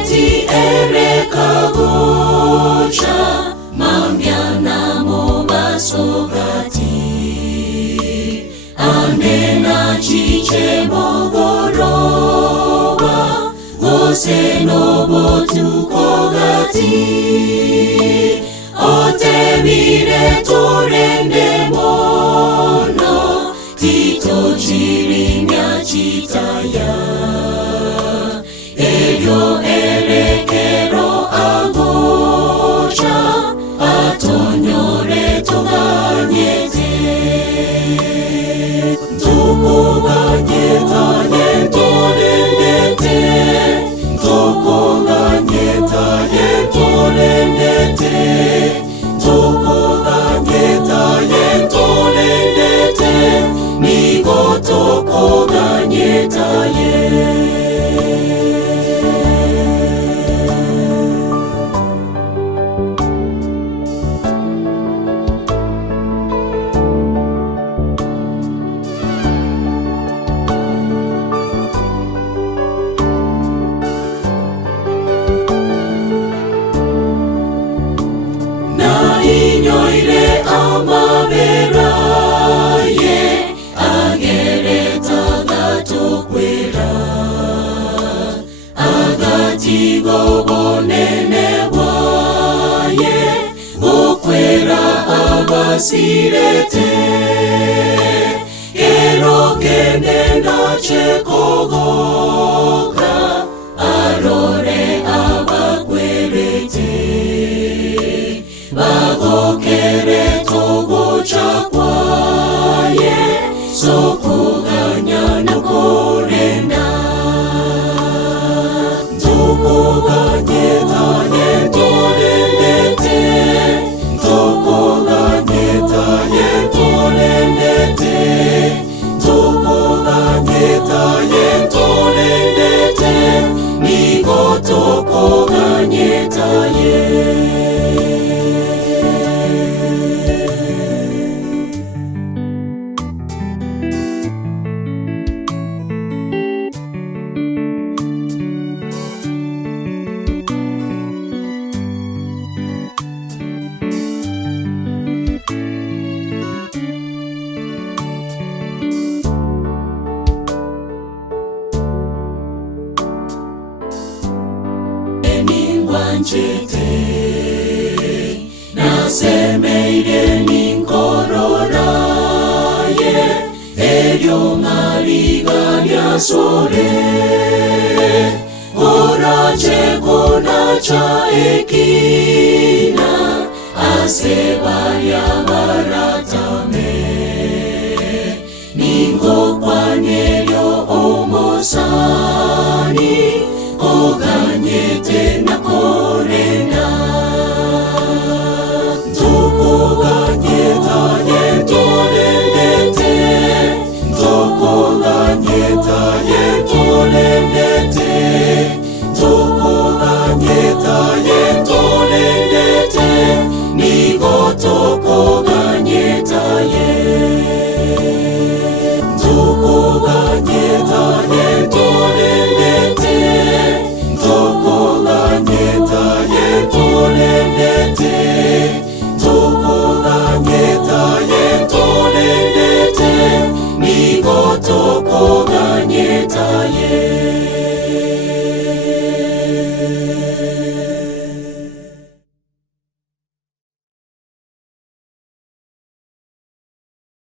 Gati ereka gocha mambiana mo basogati anena chiche mogorowa gose no botu kogati otemire torende mono tito chirinya chitaya Eyo erekero agocha atonyore toganyete toganyeta yentorendete toganyeta yentorendete toganyeta yentorendete nigo toganyeta Inyoire amaberaye agereta gatokwera agatigo bonene waye okwera abasirete kero kenena chekogoka arore abakwerete bagokere togo chakwaye sokuganya nakorenda tokuganyeta yentorendete tokuganyeta yentorendete tokuganyeta yentorendete nigo tokuganyeta Ningwanchete nasemeire ninkororaye elyo marigalia sore orache konacha ekina asebaria barata